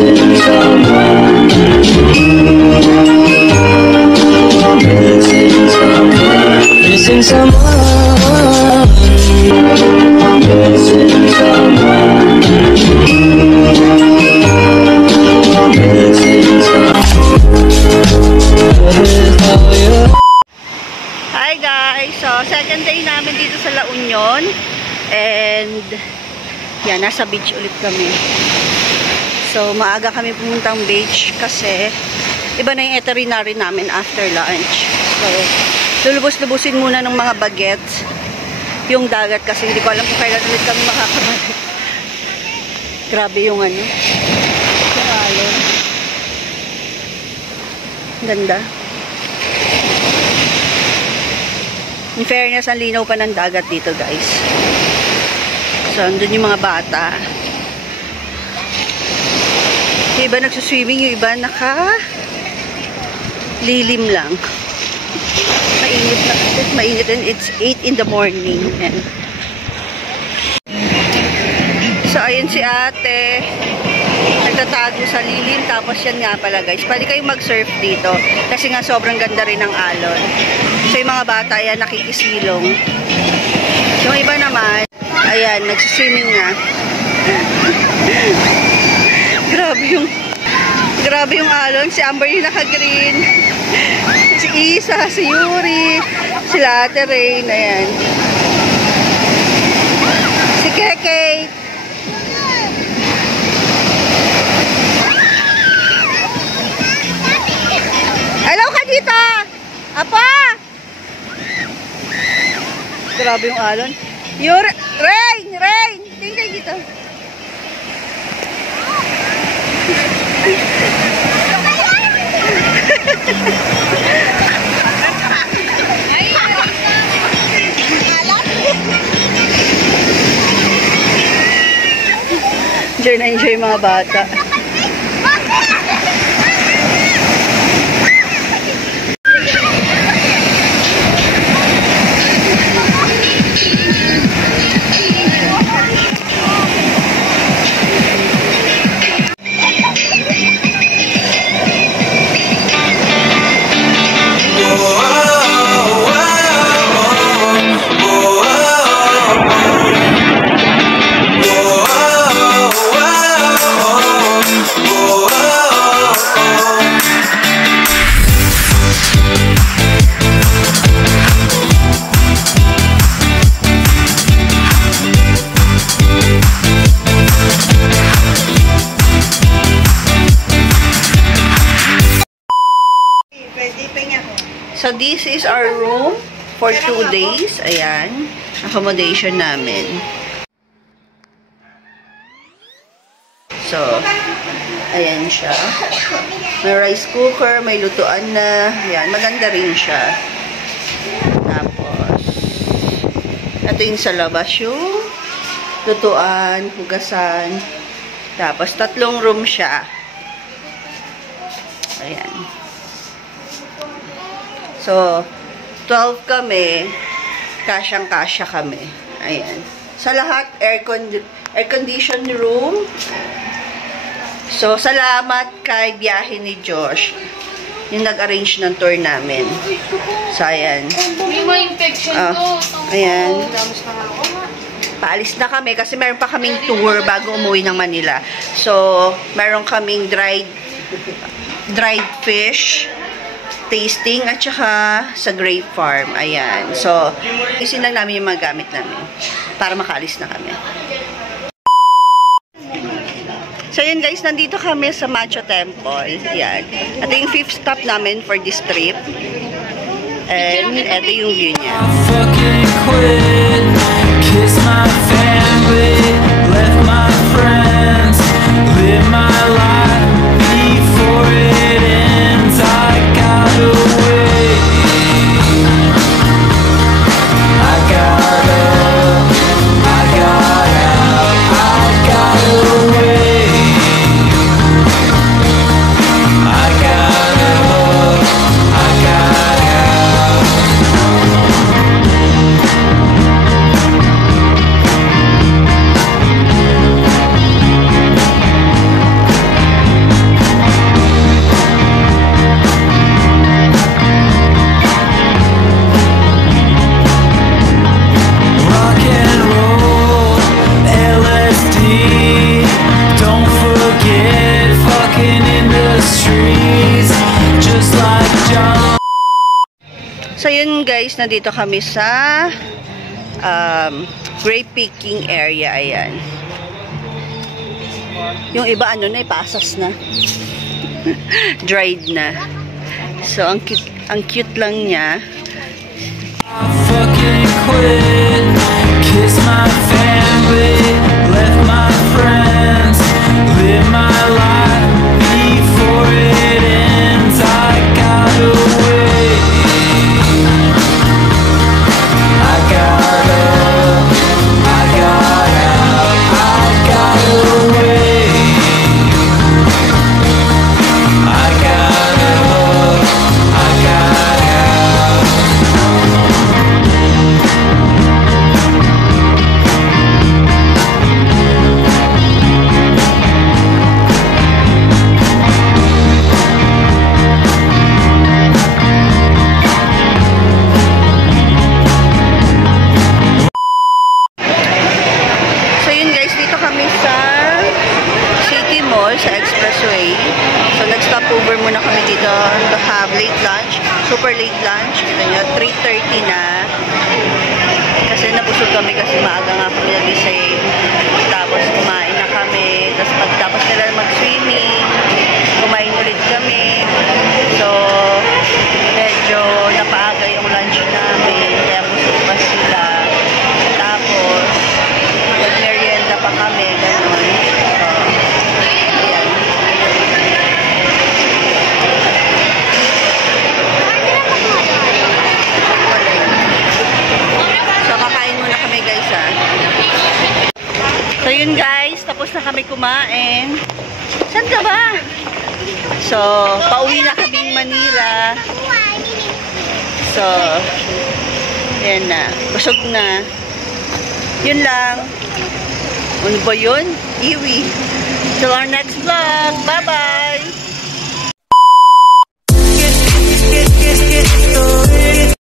Missing someone. Missing someone. Missing someone. Missing someone. Missing someone. Hi guys! So, second day namin dito sa La Union. And, yan, nasa beach ulit kami. So, maaga kami pumuntang beach kasi iba na yung itinerary namin after lunch. So, lulubos-lubusin muna ng mga bagets yung dagat kasi hindi ko alam kung kailan ulit kami makakabalik. Grabe yung ano. Yung alon. Ganda. In fairness, ang linaw pa ng dagat dito, guys. So, andun yung mga bata. Yung iba nagsuswimming, yung iba naka-lilim lang. Mainit na kasi. Mainit and it's 8 in the morning. Yan. So, ayun si ate. Nagtatago sa lilim. Tapos yan nga pala, guys. Pwede kayong mag-surf dito. Kasi nga sobrang ganda rin ng alon. So, yung mga bata, ayan, nakikisilong. Yung iba naman, ayan, nagsiswimming na. Grabe yung alon. Si Amber yung naka-green. Si Isa, si Yuri, si Ate Rain, ayan. Si Keke. Hello ka dito! Apa! Grabe yung alon. Yuri, Rain! Tingnan dito. Enjoy na enjoy mga bata. So, this is our room for 2 days. Ayan. Accommodation namin. So, ayan siya. May rice cooker, may lutuan na. Ayan, maganda rin siya. Tapos, ito yung sa labas yung lutuan, hugasan. Tapos, 3 room siya. Ayan. So, 12 kami, kasyang-kasya kami. Ayan. Sa lahat, air-conditioned room. So, salamat kay biyahe ni Josh. Yung nag-arrange ng tour namin. So, ayan. May infection to. Ayan. Paalis na kami kasi meron pa kaming tour bago umuwi ng Manila. So, meron kaming dried fish tasting at saka sa grape farm. Ayan. So, isin lang namin yung mga gamit namin para makaalis na kami. So, yun guys, nandito kami sa Macho Temple. Ayan. Ito yung 5th stop namin for this trip. And, ito yung view niya. Kiss my family, left my friends, live my life before it ends. I got away, I got up, I got out, I got away, I got up, I got out. yun guys, nandito kami sa grape picking area. Ayan. Yung iba ano na, ipasas na. Dried na. So, ang cute lang niya. Fucking quit, kiss my family, left my friends, live my life before it ends. I got away, I got up, I got out, I got away, I got up, I got out. So yun guys, dito kami sa City Mall, sa Expressway. So nag-stop over muna kami dito to have late lunch, super late lunch. Kita nyo, 3:30 na. Kasi nabusog kami kasi maaga nga kami nagising. Tapos kumain na kami. Tapos pagtapos nila mag-swimming, kumain ulit kami. So medyo napaaga yung lunch namin. Kaya busog pa sila. Tapos nag-merienda pa kami, gano'n. So, ayan. So, kakain muna kami guys, ha. So, yun guys, tapos na kami kumain. Saan ka ba? So, pauwi na kaming Manila. So, yan na. Busog na. Yun lang. Ano ba yun? Iwi. Till our next vlog. Bye-bye!